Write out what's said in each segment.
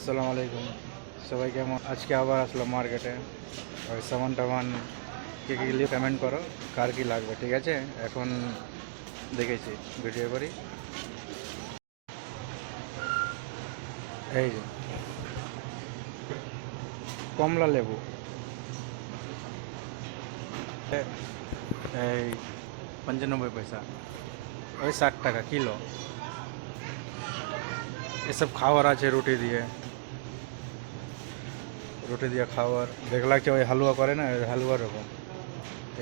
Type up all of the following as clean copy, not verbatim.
আসসালামু আলাইকুম সবাই কেমন আজকে আবার আসলাম মার্কেটে ওই সামান টামান কে কি পেমেন্ট করো কার কি লাগবে ঠিক আছে এখন দেখেছি ভিডিও করি এই যে কমলা লেবু এই 95 পয়সা ওই 60 টাকা কিলো এসব খাবার আছে রুটি দিয়ে খাবার দেখ লাগছে ওই হালুয়া করে না ওই হালুয়া রকম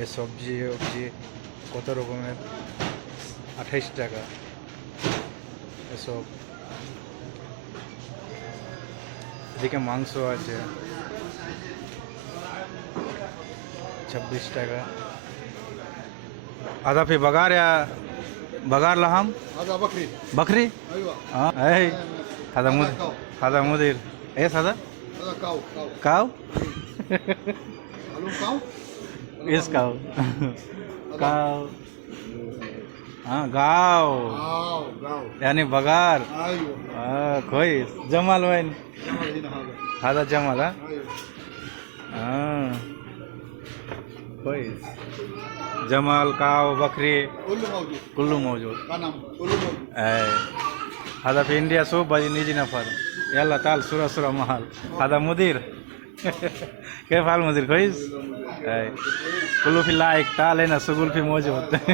এই সবজি ওবজি কত রকমের 28 টাকা এসব এদিকে মাংস আছে 26 টাকা आधा फिर बघार या बघार लहाम هذا بكري बकरी ايوه اه اي هذا مدير ايش هذا هذا كاو काव معلوم كاو ايش काव काव हाँ गाव كاو यानी बघार ايوه كويس جمال وين جمال هنا هذا هذا جمال ها ايوه كويس جمال काव बकरी كله موجود كله موجود غنم كله موجود اي هذا في انديا سوق باجي نيجي نفر يلا تعال صورة محل هذا مدير كيف حال مدير كويس اي كله في لايك تعال هنا سوق في موجود